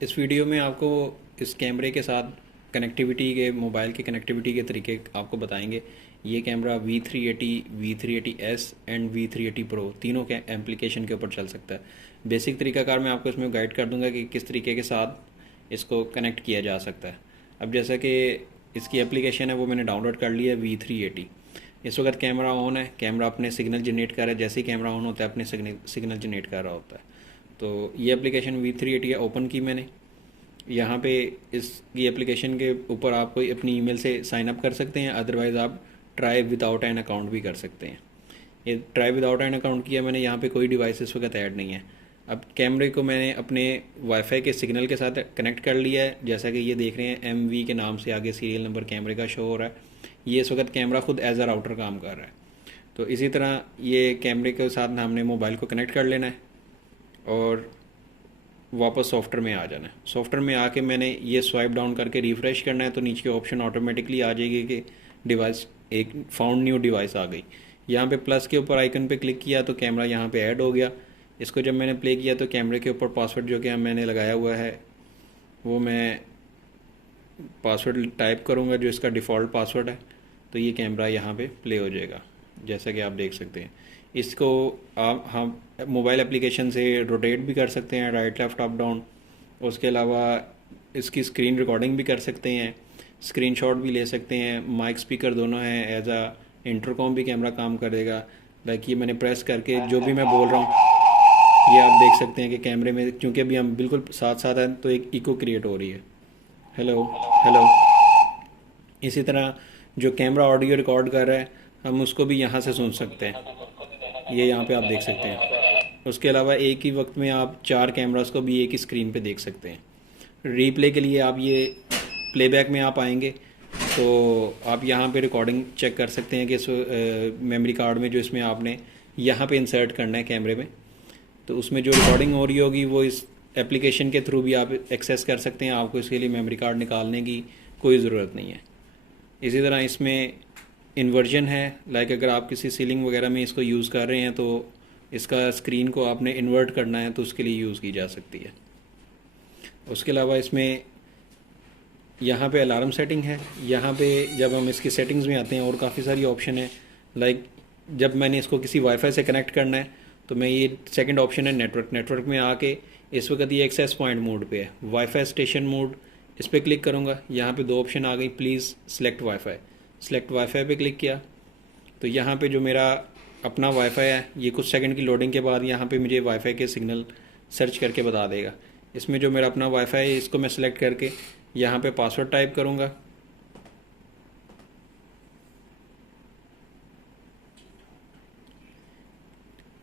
इस वीडियो में आपको इस कैमरे के साथ कनेक्टिविटी के मोबाइल की कनेक्टिविटी के तरीके आपको बताएंगे। ये camera V380, V380S and V380 Pro तीनों के एप्लीकेशन के ऊपर चल सकता है। बेसिक तरीकाकार मैं आपको इसमें गाइड कर दूंगा कि किस तरीके के साथ इसको कनेक्ट किया जा सकता है। अब जैसा कि इसकी एप्लीकेशन है वो मैंने डाउनलोड कर लिया है V380। इस वक्त कैमरा ऑन है, कैमरा अपने सिग्नल जनरेट कर रहा है। जैसे ही कैमरा ऑन होता है अपने सिग्नल जनरेट कर रहा होता है। तो ये एप्लीकेशन V380 ओपन की मैंने। यहाँ पे इसकी एप्लीकेशन के ऊपर आप कोई अपनी ईमेल से साइन अप कर सकते हैं, अदरवाइज़ आप ट्राई विदाउट एन अकाउंट भी कर सकते हैं। ये ट्राई विदाउट एन अकाउंट किया मैंने, यहाँ पे कोई डिवाइस इस वक्त ऐड नहीं है। अब कैमरे को मैंने अपने वाईफाई के सिग्नल के साथ कनेक्ट कर लिया है। जैसा कि ये देख रहे हैं MV के नाम से आगे सीरियल नंबर कैमरे का शो हो रहा है। ये इस वक्त कैमरा खुद एज अ राउटर काम कर रहा है। तो इसी तरह ये कैमरे के साथ हमने मोबाइल को कनेक्ट कर लेना है और वापस सॉफ्टवेयर में आ जाना है। सॉफ्टवेयर में आके मैंने ये स्वाइप डाउन करके रिफ़्रेश करना है तो नीचे के ऑप्शन ऑटोमेटिकली आ जाएगी कि डिवाइस एक फाउंड न्यू डिवाइस आ गई। यहाँ पे प्लस के ऊपर आइकन पे क्लिक किया तो कैमरा यहाँ पे ऐड हो गया। इसको जब मैंने प्ले किया तो कैमरे के ऊपर पासवर्ड जो कि मैंने लगाया हुआ है वो मैं पासवर्ड टाइप करूँगा जो इसका डिफ़ॉल्ट पासवर्ड है। तो ये कैमरा यहाँ पे प्ले हो जाएगा जैसा कि आप देख सकते हैं। इसको आप हम मोबाइल एप्लीकेशन से रोटेट भी कर सकते हैं, राइट लेफ़्ट अप डाउन। उसके अलावा इसकी स्क्रीन रिकॉर्डिंग भी कर सकते हैं, स्क्रीनशॉट भी ले सकते हैं। माइक स्पीकर दोनों हैं, एज आ इंटरकॉम भी कैमरा काम करेगा। लाइक ये मैंने प्रेस करके जो भी मैं बोल रहा हूँ ये आप देख सकते हैं कि कैमरे में, क्योंकि अभी हम बिल्कुल साथ साथ हैं तो एक इको क्रिएट हो रही है। Hello hello. इसी तरह जो कैमरा ऑडियो रिकॉर्ड कर रहा है हम उसको भी यहाँ से सुन सकते हैं। ये यहाँ पे आप देख सकते हैं। उसके अलावा एक ही वक्त में आप 4 कैमरास को भी एक ही स्क्रीन पे देख सकते हैं। रीप्ले के लिए आप ये प्लेबैक में आप आएंगे तो आप यहाँ पे रिकॉर्डिंग चेक कर सकते हैं कि इस मेमोरी कार्ड में जो इसमें आपने यहाँ पे इंसर्ट करना है कैमरे में, तो उसमें जो रिकॉर्डिंग हो रही होगी वो इस एप्लीकेशन के थ्रू भी आप एक्सेस कर सकते हैं। आपको इसके लिए मेमोरी कार्ड निकालने की कोई ज़रूरत नहीं है। इसी तरह इसमें इन्वर्जन है, लाइक अगर आप किसी सीलिंग वगैरह में इसको यूज़ कर रहे हैं तो इसका स्क्रीन को आपने इन्वर्ट करना है तो उसके लिए यूज़ की जा सकती है। उसके अलावा इसमें यहाँ पे अलार्म सेटिंग है। यहाँ पे जब हम इसकी सेटिंग्स में आते हैं और काफ़ी सारी ऑप्शन है। लाइक जब मैंने इसको किसी वाईफाई से कनेक्ट करना है तो मैं ये सेकंड ऑप्शन है नेटवर्क में आके इस वक्त ये एक्सेस पॉइंट मोड पे है, वाईफाई स्टेशन मोड। इस पर क्लिक करूँगा, यहाँ पे 2 ऑप्शन आ गई, प्लीज़ सेलेक्ट वाईफाई पे क्लिक किया तो यहाँ पे जो मेरा अपना वाईफाई है ये कुछ सेकंड की लोडिंग के बाद यहाँ पे मुझे वाईफाई के सिग्नल सर्च करके बता देगा। इसमें जो मेरा अपना वाईफाई है इसको मैं सिलेक्ट करके यहाँ पे पासवर्ड टाइप करूँगा।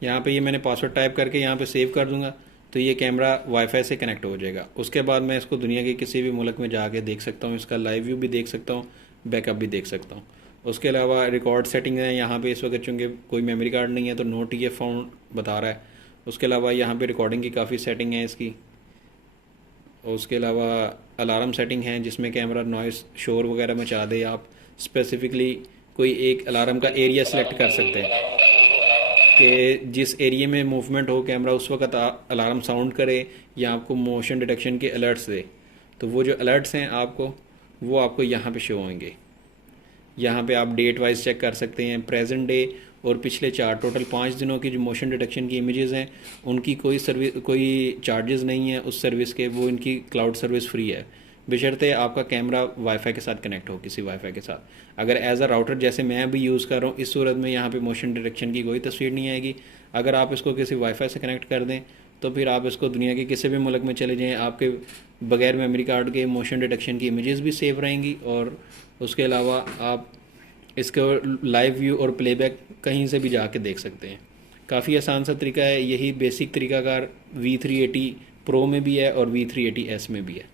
यहाँ पे ये मैंने पासवर्ड टाइप करके यहाँ पे सेव कर दूँगा तो ये कैमरा वाईफाई से कनेक्ट हो जाएगा। उसके बाद मैं इसको दुनिया के किसी भी मुल्क में जाके देख सकता हूँ, इसका लाइव व्यू भी देख सकता हूँ, बैकअप भी देख सकता हूँ। उसके अलावा रिकॉर्ड सेटिंग है यहाँ पे, इस वक्त चूँकि कोई मेमोरी कार्ड नहीं है तो नो TF फाउंड बता रहा है। उसके अलावा यहाँ पे रिकॉर्डिंग की काफ़ी सेटिंग है इसकी। उसके अलावा अलार्म सेटिंग है जिसमें कैमरा नॉइस शोर वगैरह मचा दे। आप स्पेसिफिकली कोई एक अलार्म का एरिया सेलेक्ट कर सकते हैं कि जिस एरिया में मूवमेंट हो कैमरा उस वक्त अलार्म साउंड करे या आपको मोशन डिटेक्शन के अलर्ट्स दे। तो वो जो अलर्ट्स हैं वो आपको यहाँ पे शो होंगे। यहाँ पे आप डेट वाइज चेक कर सकते हैं, प्रेजेंट डे और पिछले 4 टोटल 5 दिनों की जो मोशन डिटेक्शन की इमेजेस हैं उनकी कोई चार्जेस नहीं है उस सर्विस के, वो इनकी क्लाउड सर्विस फ्री है बशर्ते आपका कैमरा वाईफाई के साथ कनेक्ट हो, किसी वाईफाई के साथ। अगर एज अ राउटर जैसे मैं अभी यूज़ कर रहा हूँ इस सूरत में यहाँ पे मोशन डिटेक्शन की कोई तस्वीर नहीं आएगी। अगर आप इसको किसी वाईफाई से कनेक्ट कर दें तो फिर आप इसको दुनिया के किसी भी मुल्क में चले जाएँ, आपके बगैर मेमोरी कार्ड के मोशन डिटेक्शन की इमेजेस भी सेव रहेंगी और उसके अलावा आप इसको लाइव व्यू और प्लेबैक कहीं से भी जाके देख सकते हैं। काफ़ी आसान सा तरीका है। यही बेसिक तरीकाकार V380 Pro में भी है और V380S में भी है।